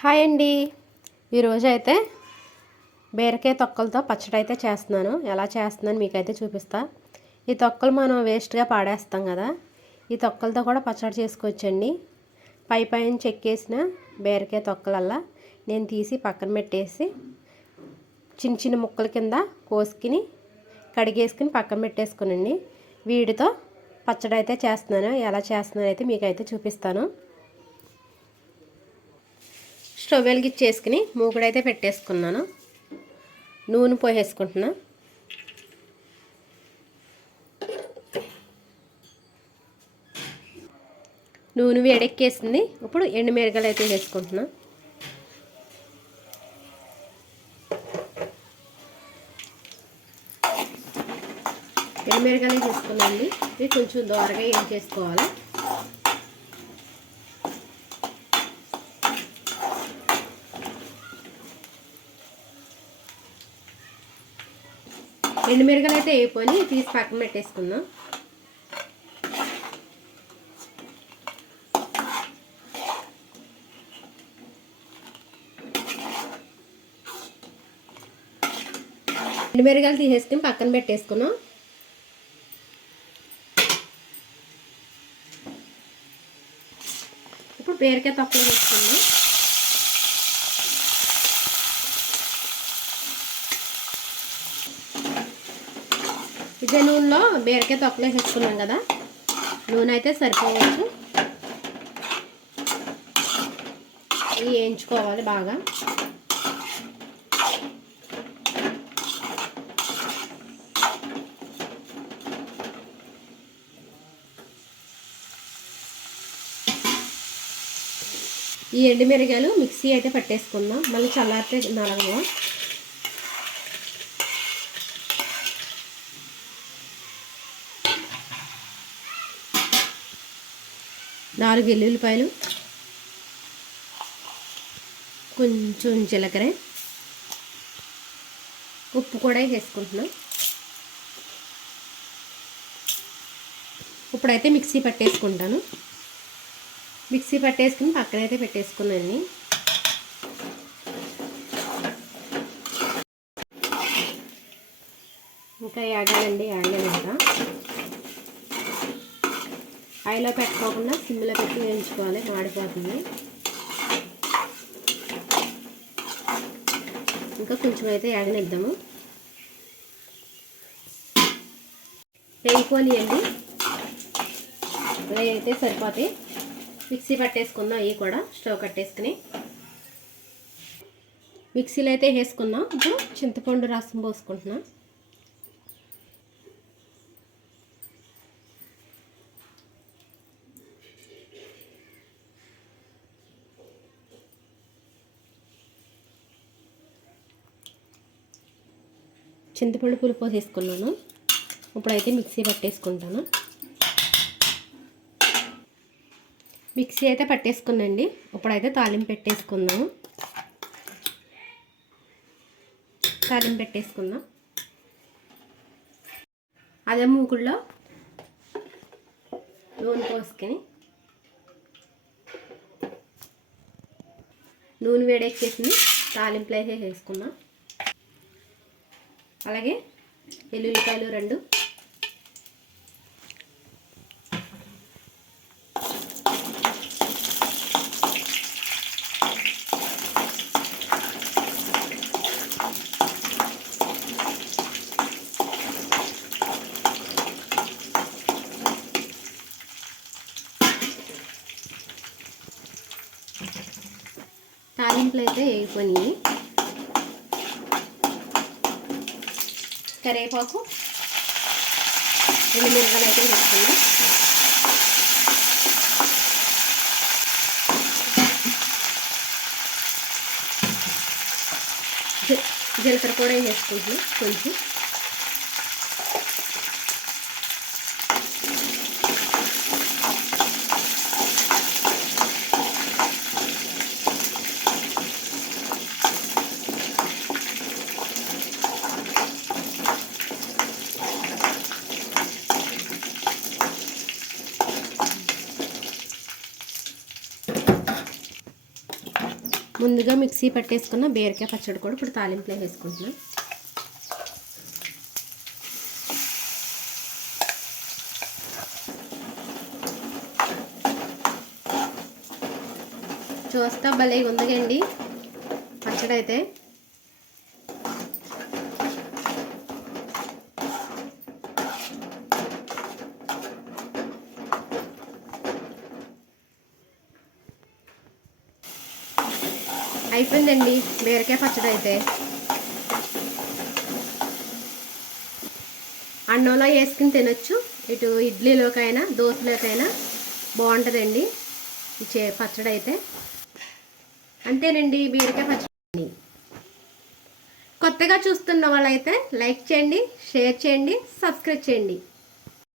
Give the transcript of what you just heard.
Hi అండి. ఈరోజు అయితే బీరకాయ తొక్కలతో పచ్చడి అయితే చేస్తున్నాను. ఎలా చేస్తున్నాను మీకైతే చూపిస్తా. ఈ తొక్కలు మనం వేస్ట్గా పాడేస్తాం కదా, ఈ తొక్కలతో కూడా పచ్చడి చేసుకోవచ్చండి. పైన చెక్కేసిన బీరకాయ తొక్కలల్లా నేను తీసి పక్కన పెట్టేసి చిన్న చిన్న ముక్కల కింద కోసుకుని కడిగేసుకుని పక్కన పెట్టేసుకునండి. వీటితో పచ్చడి అయితే చేస్తున్నాను. ఎలా చేస్తున్నాను అయితే మీకైతే చూపిస్తాను. స్టవ్ వెలిగించేసుకుని మూకుడైతే పెట్టేసుకున్నాను. నూనె పోసేసుకుంటున్నా. నూనె వేడెక్కేసింది. ఇప్పుడు ఎండుమిరపకాయలు అయితే వేసుకుంటున్నా. ఎండుమిరపకాయలు వేసుకున్నాండి. ఇవి కొంచెం దోరగా ఏం చేసుకోవాలి. ఎండుమిరపకాయలు అయితే వేయిపోయి తీసి పక్కన పెట్టేసుకుందాం. ఎండుమిరపకాయలు తీసేసుకుని పక్కన పెట్టేసుకున్నాం. ఇప్పుడు బీరకాయ తొక్కలు వేసుకుందాం. ఇదే నూనెలో బీరకాయ తొక్కలు వేసుకున్నాం కదా, నూనె అయితే సరిపోవచ్చు. ఇవి వేయించుకోవాలి బాగా. ఈ ఎండుమిరపకాయలు మిక్సీ అయితే పట్టేసుకుందాం. మళ్ళీ చల్లారితే నలగదు. నాలుగు ఎల్లుల్లిపాయలు, కొంచెం జీలకర్ర, ఉప్పు కూడా వేసుకుంటున్నాం. ఇప్పుడైతే మిక్సీ పట్టేసుకుంటాను. మిక్సీ పట్టేసుకుని పక్కనైతే పెట్టేసుకున్నాను. ఇంకా యాగాలండి, యాగలేదు ఇంకా. ఆయిల్లో పెట్టుకోకుండా సిమ్లో పెట్టి వేయించుకోవాలి, మాడిపోతుంది. ఇంకా కొంచెం అయితే యాగనిద్దాము. వేయిపోనియండి, అలా అయితే సరిపోతాయి. మిక్సీ పట్టేసుకుందాం. ఇవి కూడా స్టవ్ కట్టేసుకుని మిక్సీలో అయితే వేసుకుందాం. ఇప్పుడు చింతపండు రసం పోసుకుంటున్నాం. చింతపండు పులుపు పోసేసుకున్నాను. ఇప్పుడైతే మిక్సీ పట్టేసుకుంటాను. మిక్సీ అయితే పట్టేసుకున్నాండి. ఇప్పుడైతే తాలింపు పెట్టేసుకుందాము. తాలింపు పెట్టేసుకుందాం. అదే మూకుడులో నూనె పోసుకొని, నూనె వేడెక్కేసింది. తాలింపులు అయితే వేసుకుందాం. అలాగే వెల్లుల్లిపాయలు 2, తాలింపులు అయితే వేయిపోయి కరివేపాకు, ఎండుమిరపకాయలు అయితే వేసుకుందాం. జీలకర్ర కూడా వేసుకుంటున్నాం కొంచెం. ముందుగా మిక్సీ పట్టేసుకున్న బీరకాయ పచ్చడి కూడా ఇప్పుడు తాలింపులో వేసుకుంటున్నాం. చూస్తా భలే ఉందిగండి పచ్చడి అయితే. అయిపోయిందండి బీరకాయ పచ్చడి అయితే. అన్నంలో వేసుకుని తినొచ్చు, ఇటు ఇడ్లీలోకైనా దోశలోకైనా బాగుంటుందండి ఈ పచ్చడి అయితే. అంతేనండి బీరకాయ పచ్చడి. కొత్తగా చూస్తున్న వాళ్ళైతే లైక్ చేయండి, షేర్ చేయండి, సబ్స్క్రైబ్ చేయండి.